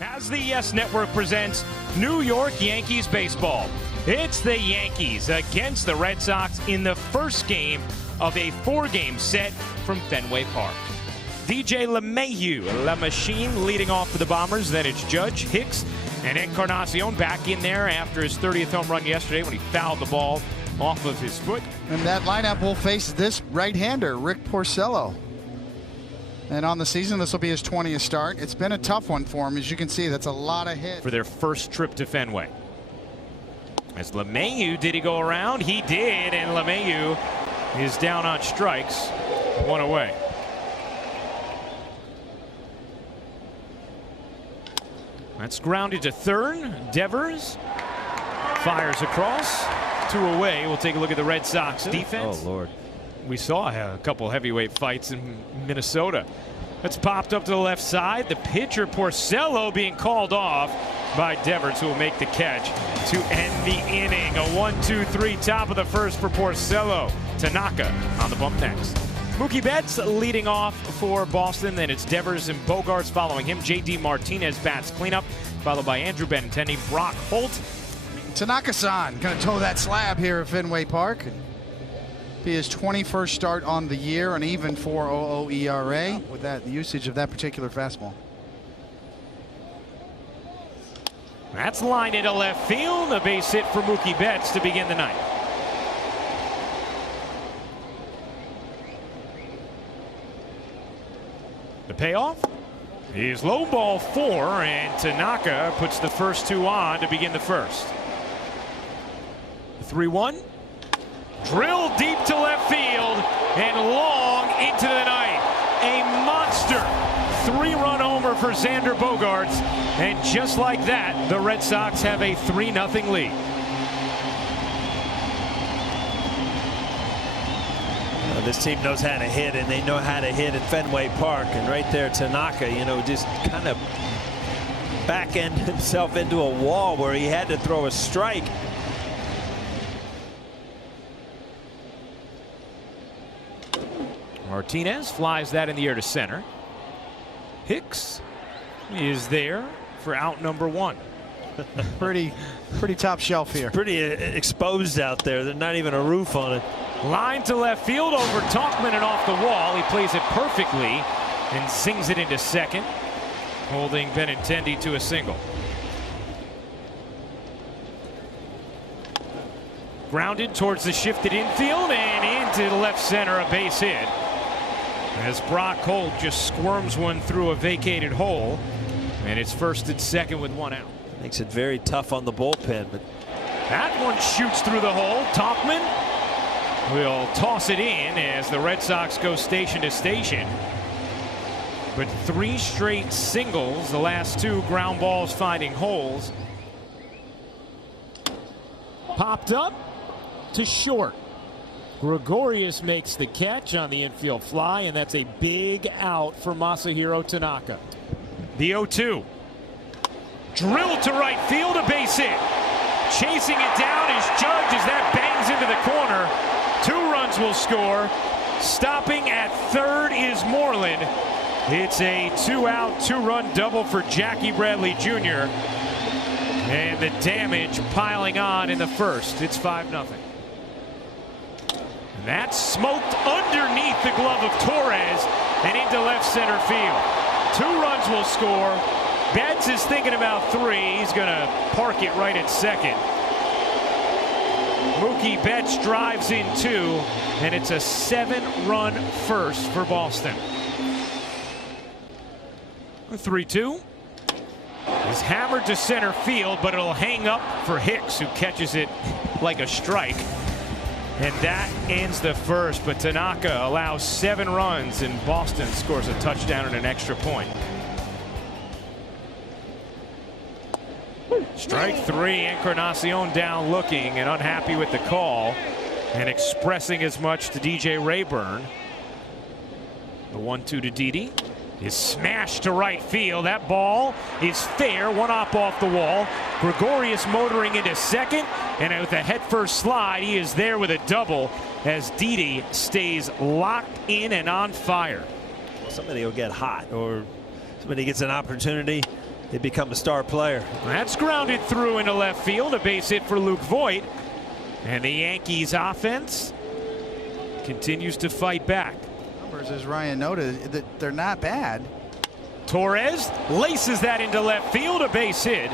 As the Yes Network presents New York Yankees baseball, it's the Yankees against the Red Sox in the first game of a 4-game set from Fenway Park. DJ LeMahieu, La Machine, leading off for the Bombers. Then it's Judge, Hicks, and Encarnacion back in there after his 30th home run yesterday when he fouled the ball off of his foot. And that lineup will face this right-hander, Rick Porcello. And on the season, this will be his 20th start. It's been a tough one for him. As you can see, that's a lot of hits. For their first trip to Fenway. As LeMahieu, did he go around? He did, and LeMahieu is down on strikes. One away. That's grounded to third. Devers fires across. 2 away. We'll take a look at the Red Sox defense. Oh, Lord. We saw a couple heavyweight fights in Minnesota. That's popped up to the left side. The pitcher, Porcello, being called off by Devers, who will make the catch to end the inning. A 1-2-3 top of the first for Porcello. Tanaka on the bump next. Mookie Betts leading off for Boston. Then it's Devers and Bogarts following him. J.D. Martinez bats cleanup, followed by Andrew Benintendi, Brock Holt. Tanaka-san going to toe that slab here at Fenway Park. Be his 21st start on the year, an even 4.00 ERA with that usage of that particular fastball. That's lined into left field. A base hit for Mookie Betts to begin the night. The payoff is low ball 4, and Tanaka puts the first 2 on to begin the first. 3-1. Drilled deep to left field and long into the night. A monster 3-run homer for Xander Bogaerts. And just like that, the Red Sox have a 3-0 lead. This team knows how to hit, and they know how to hit at Fenway Park. And right there, Tanaka, just kind of back-end himself into a wall where he had to throw a strike. Martinez flies that in the air to center. Hicks is there for out number 1. Pretty top shelf here. Pretty exposed out there. There's not even a roof on it. Line to left field over Tauchman and off the wall. He plays it perfectly and sings it into second, holding Benintendi to a single. Grounded towards the shifted infield and into the left center, a base hit. As Brock Holt just squirms one through a vacated hole, and it's first and second with 1 out. Makes it very tough on the bullpen, but that one shoots through the hole. Tauchman will toss it in as the Red Sox go station to station. But 3 straight singles, the last 2 ground balls finding holes. Popped up to short. Gregorius makes the catch on the infield fly, and that's a big out for Masahiro Tanaka. The 0-2. Drilled to right field, a base hit. Chasing it down is Judge as that bangs into the corner. 2 runs will score. Stopping at third is Moreland. It's a 2-out, 2-run double for Jackie Bradley Jr. And the damage piling on in the first. It's 5-0. That's smoked underneath the glove of Torres and into left center field. 2 runs will score. Betts is thinking about 3. He's going to park it right at second. Mookie Betts drives in 2, and it's a 7-run first for Boston. 3-2 is hammered to center field, but it'll hang up for Hicks, who catches it like a strike. And that ends the first, but Tanaka allows 7 runs, and Boston scores a touchdown and an extra point. Strike 3, Encarnacion down looking and unhappy with the call and expressing as much to DJ Rayburn. The 1-2 to Didi is smashed to right field. That ball is fair, 1 hop off the wall. Gregorius motoring into second, and with a headfirst slide, he is there with a double as Didi stays locked in and on fire. Somebody will get hot, or somebody gets an opportunity they become a star player. That's grounded through into left field. A base hit for Luke Voit. And the Yankees offense continues to fight back. Numbers, as Ryan noted, that they're not bad. Torres laces that into left field. A base hit.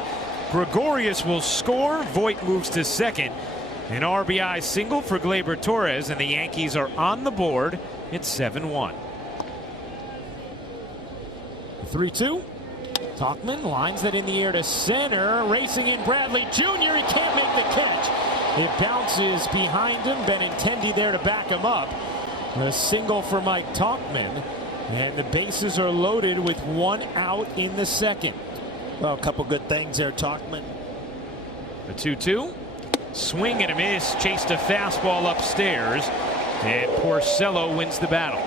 Gregorius will score. Voit moves to second. An RBI single for Gleyber Torres, and the Yankees are on the board. It's 7-1. 3-2. Tauchman lines that in the air to center. Racing in Bradley Jr. He can't make the catch. It bounces behind him. Benintendi there to back him up. A single for Mike Tauchman. And the bases are loaded with one out in the second. Well, a couple good things there, Tauchman. The 2-2. Swing and a miss. Chased a fastball upstairs. And Porcello wins the battle.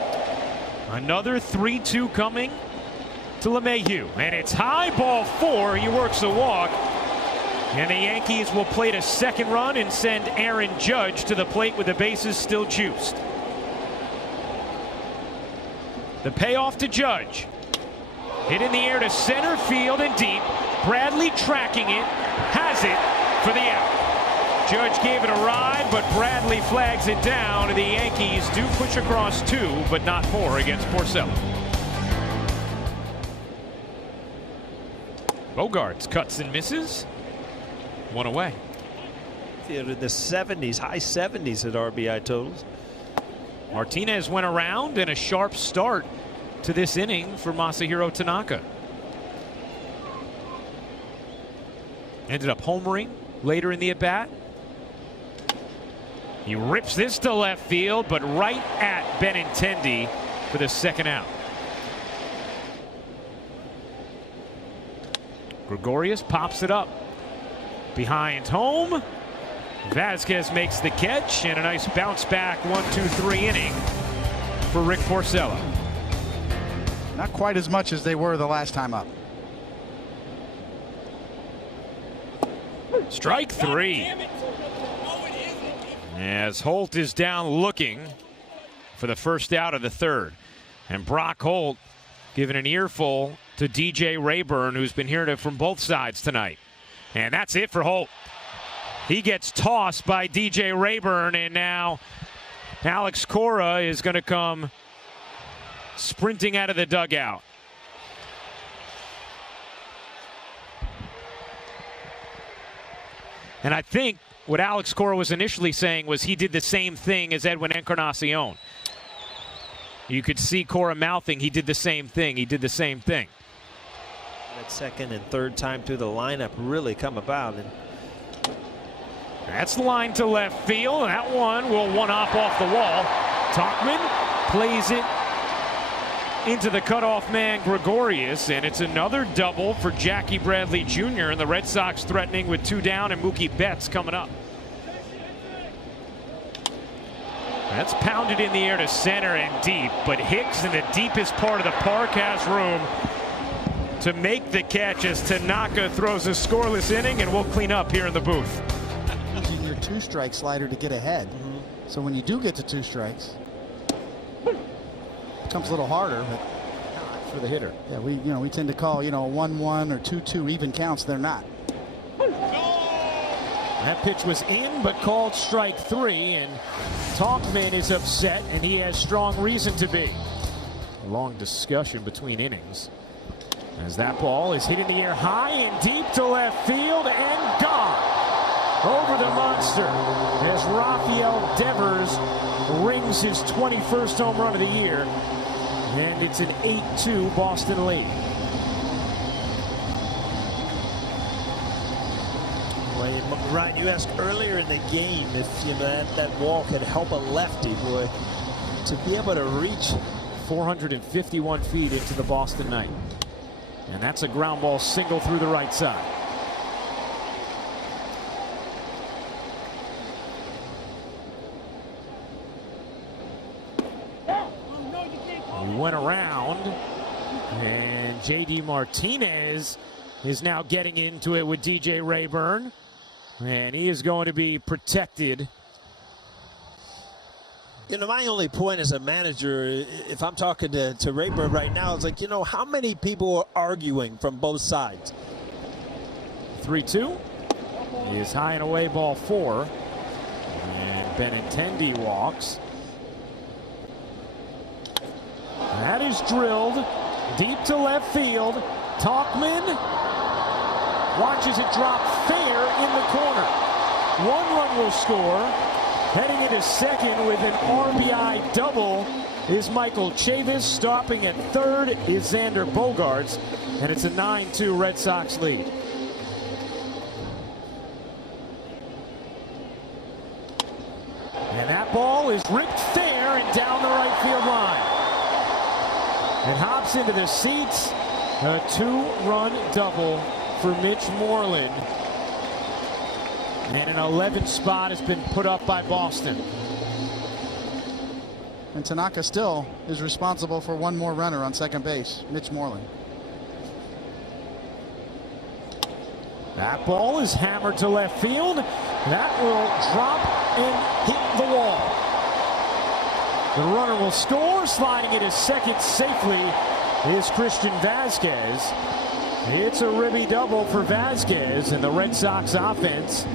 Another 3-2 coming to LeMahieu. And it's high, ball 4. He works a walk. And the Yankees will plate a second run and send Aaron Judge to the plate with the bases still juiced. The payoff to Judge. Hit in the air to center field and deep. Bradley tracking it. Has it for the out. Judge gave it a ride, but Bradley flags it down. The Yankees do push across 2, but not 4 against Porcello. Bogarts cuts and misses. One away. In the 70s, high 70s at RBI totals. Martinez went around, and a sharp start to this inning for Masahiro Tanaka. Ended up homering later in the at-bat. He rips this to left field, but right at Benintendi for the second out. Gregorius pops it up behind home. Vasquez makes the catch, and a nice bounce back 1-2-3 inning for Rick Porcello. Not quite as much as they were the last time up. Strike 3. As Holt is down looking for the first out of the third. And Brock Holt giving an earful to DJ Rayburn, who's been hearing it from both sides tonight. And that's it for Holt. He gets tossed by DJ Rayburn, and now Alex Cora is going to come sprinting out of the dugout. And I think what Alex Cora was initially saying was he did the same thing as Edwin Encarnacion. You could see Cora mouthing, he did the same thing, he did the same thing. That second and third time through the lineup really come about. And that's the line to left field. That one will one-hop off the wall. Tauchman plays it into the cutoff man Gregorius, and it's another double for Jackie Bradley Jr. and the Red Sox threatening with 2 down, and Mookie Betts coming up. That's pounded in the air to center and deep, but Hicks in the deepest part of the park has room to make the catch as Tanaka throws a scoreless inning, and we'll clean up here in the booth. Using your 2-strike slider to get ahead. So when you do get to 2 strikes, it becomes a little harder, but For the hitter. yeah, we tend to call 1-1 or 2-2 even counts. They're not. That pitch was in, but called strike 3, and Tauchman is upset, and he has strong reason to be. A long discussion between innings as that ball is hit in the air high and deep to left field and gone over the monster as Rafael Devers rings his 21st home run of the year, and it's an 8-2 Boston lead. Well, Ryan, you asked earlier in the game if that wall could help a lefty, boy, to be able to reach 451 feet into the Boston night. And that's a ground ball single through the right side. He went around, and J.D. Martinez is now getting into it with DJ Rayburn, and he is going to be protected You know, my only point as a manager, if I'm talking to Raybird right now, is like, you know, how many people are arguing from both sides? 3-2 is high and away, ball 4. And Benintendi walks. That is drilled deep to left field. Tauchman watches it drop fair in the corner. 1 run will score. Heading into second with an RBI double is Michael Chavis. Stopping at third is Xander Bogaerts. And it's a 9-2 Red Sox lead. And that ball is ripped fair and down the right field line. It hops into the seats. A 2-run double for Mitch Moreland. And an 11th spot has been put up by Boston. And Tanaka still is responsible for 1 more runner on second base, Mitch Moreland. That ball is hammered to left field. That will drop and hit the wall. The runner will score. Sliding it to second safely is Christian Vazquez. It's a ribby double for Vazquez, and the Red Sox offense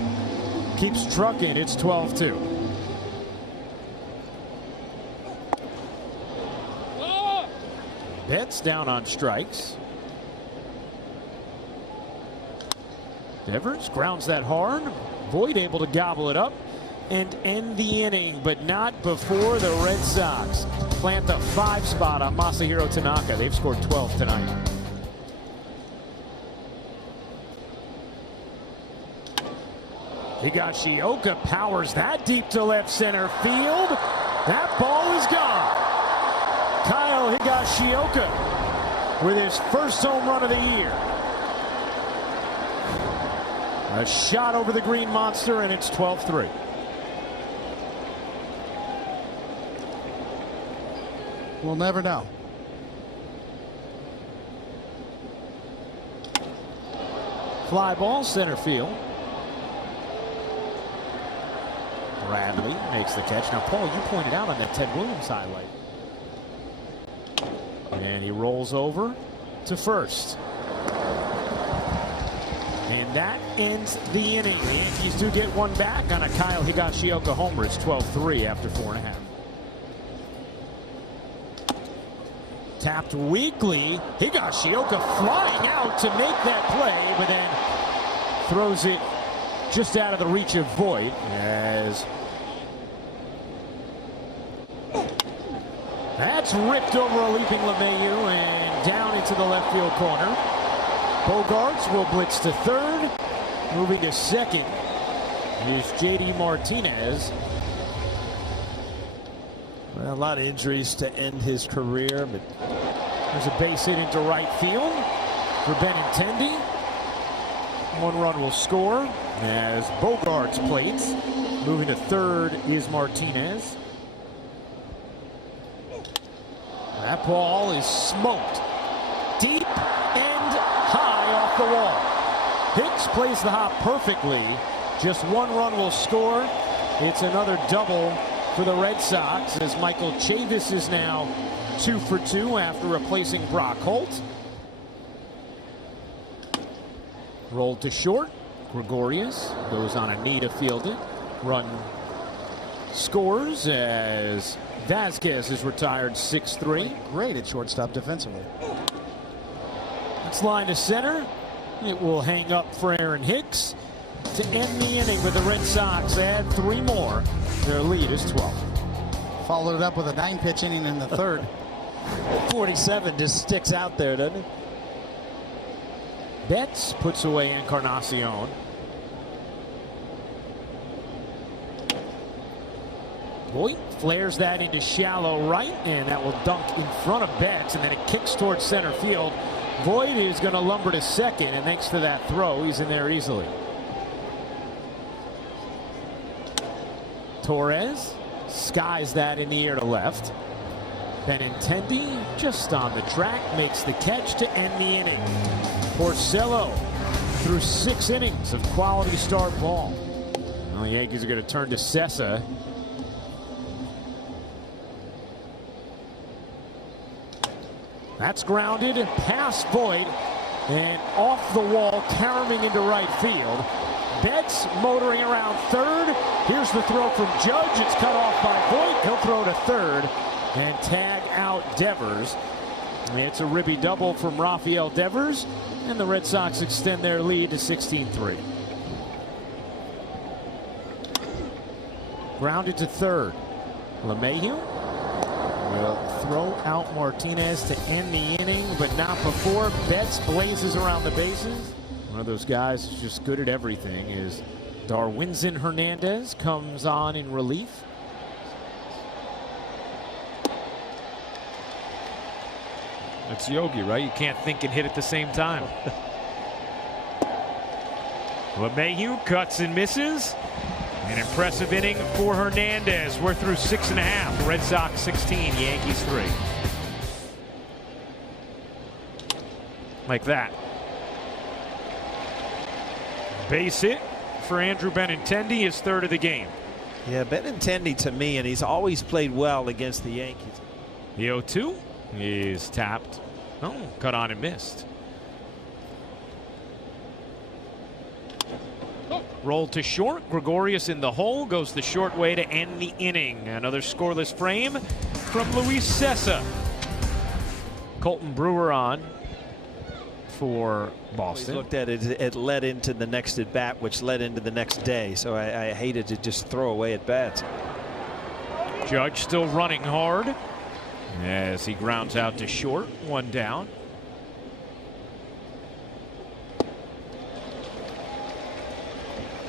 keeps trucking. It's 12-2. Betts down on strikes. Devers grounds that hard. Voit able to gobble it up and end the inning, but not before the Red Sox plant the 5 spot on Masahiro Tanaka. They've scored 12 tonight. Higashioka powers that deep to left center field. That ball is gone. Kyle Higashioka with his first home run of the year. A shot over the Green Monster, and it's 12-3. We'll never know. Fly ball, center field. Bradley makes the catch. Now, Paul, you pointed out on that Ted Williams highlight. And he rolls over to first. And that ends the inning. The Yankees do get one back on a Kyle Higashioka homer. It's 12-3 after 4.5. Tapped weakly. Higashioka flying out to make that play, but then throws it just out of the reach of Voit as that's ripped over a leaping LeMahieu and down into the left field corner. Bogaerts will blitz to third. Moving to second is JD Martinez. Well, a lot of injuries to end his career, but there's a base hit into right field for Benintendi. 1 run will score as Bogaerts plates. Moving to third is Martinez. That ball is smoked deep and high off the wall. Hicks plays the hop perfectly. Just 1 run will score. It's another double for the Red Sox as Michael Chavis is now 2 for 2 after replacing Brock Holt. Rolled to short. Gregorius goes on a knee to field it. Run scores as Vazquez is retired 6-3. Great at shortstop defensively. It's line to center. It will hang up for Aaron Hicks to end the inning, but the Red Sox add 3 more. Their lead is 12. Followed it up with a 9-pitch inning in the third. 47 just sticks out there, doesn't it? Betts puts away Encarnacion. Voit flares that into shallow right, and that will dunk in front of Betts, and then it kicks towards center field. Voit is going to lumber to second, and thanks to that throw, he's in there easily. Torres skies that in the air to left. Benintendi just on the track makes the catch to end the inning. Porcello through 6 innings of quality start ball. Well, the Yankees are going to turn to Sessa. That's grounded past Voit and off the wall, caroming into right field. Betts motoring around third. Here's the throw from Judge. It's cut off by Voit. He'll throw to third and tag out Devers. It's a ribby double from Rafael Devers, and the Red Sox extend their lead to 16-3. Grounded to third. LeMahieu will throw out Martinez to end the inning, but not before. Betts blazes around the bases. One of those guys who's just good at everything is Darwinzon Hernandez, comes on in relief. It's Yogi, right? You can't think and hit at the same time. LeMahieu cuts and misses. An impressive inning for Hernandez. We're through 6.5. Red Sox 16, Yankees 3. Like that. Base hit for Andrew Benintendi, his third of the game. Yeah, Benintendi to me, and he's always played well against the Yankees. The 0-2 is tapped. Oh, cut on and missed. Rolled to short. Gregorius in the hole, goes the short way to end the inning. Another scoreless frame from Luis Cessa. Colton Brewer on for Boston. Looked at it, it led into the next at bat, which led into the next day. So I hated to just throw away at bats. Judge still running hard as he grounds out to short. One down.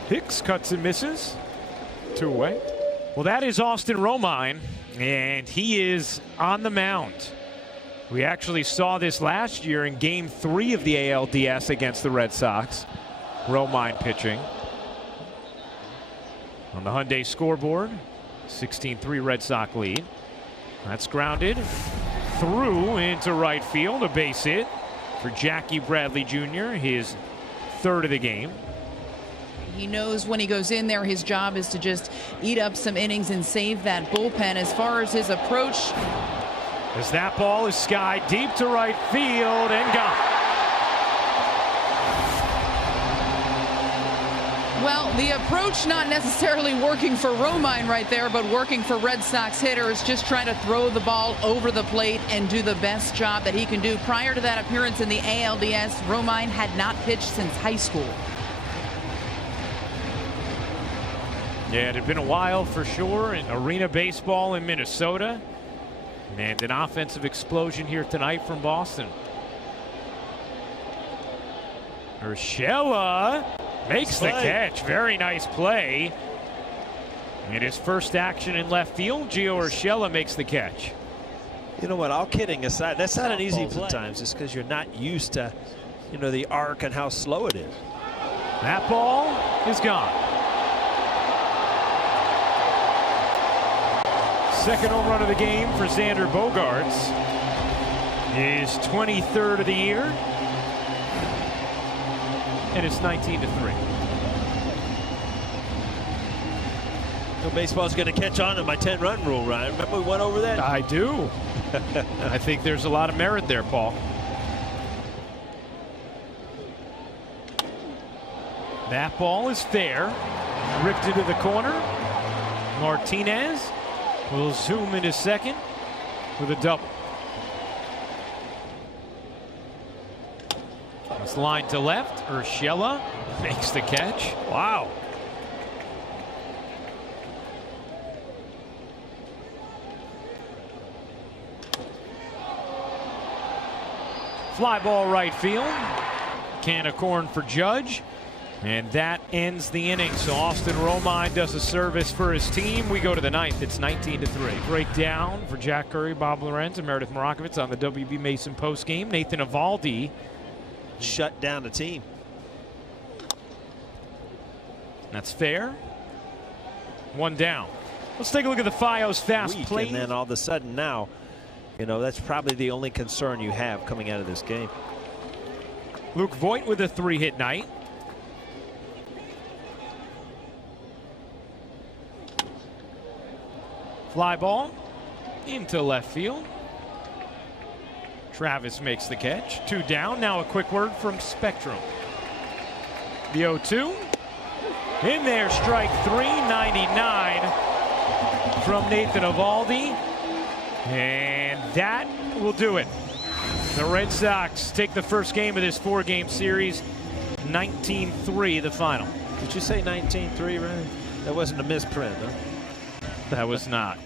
Hicks cuts and misses. 2 away. Well, that is Austin Romine, and he is on the mound. We actually saw this last year in Game 3 of the ALDS against the Red Sox. Romine pitching. On the Hyundai scoreboard, 16-3 Red Sox lead. That's grounded through into right field. A base hit for Jackie Bradley Jr., his third of the game. He knows when he goes in there, his job is to just eat up some innings and save that bullpen. As far as his approach, as that ball is skied deep to right field and gone. well, the approach not necessarily working for Romine right there, but working for Red Sox hitters, just trying to throw the ball over the plate and do the best job that he can do. Prior to that appearance in the ALDS, Romine had not pitched since high school. Yeah, it had been a while for sure in arena baseball in Minnesota. And an offensive explosion here tonight from Boston. Urshela makes the catch. Very nice play. In his first action in left field, Gio Urshela makes the catch. You know what, all kidding aside, that's not an easy play sometimes, just because you're not used to, you know, the arc and how slow it is. That ball is gone. Second home run of the game for Xander Bogaerts. His 23rd of the year. And it's 19-3. So baseball's going to catch on to my 10-run rule, Ryan. Remember we went over that? I do. I think there's a lot of merit there, Paul. That ball is fair. Ripped into the corner. Martinez will zoom into second with a double. It's line to left. Urshela makes the catch. Wow. Fly ball right field. Can of corn for Judge. And that ends the inning. So Austin Romine does a service for his team. We go to the ninth. It's 19-3. Breakdown for Jack Curry, Bob Lorenz, and Meredith Marakovitz on the WB Mason postgame. Nathan Eovaldi shut down the team. That's fair. One down. Let's take a look at the Fios fast play. And then all of a sudden now, you know, that's probably the only concern you have coming out of this game. Luke Voit with a 3-hit night. Fly ball into left field. Travis makes the catch. 2 down. Now a quick word from Spectrum. The 0-2. In there, strike 3, 99 from Nathan Eovaldi. And that will do it. The Red Sox take the first game of this 4-game series. 19-3 the final. Did you say 19-3, Ray? That wasn't a misprint, huh? That was not.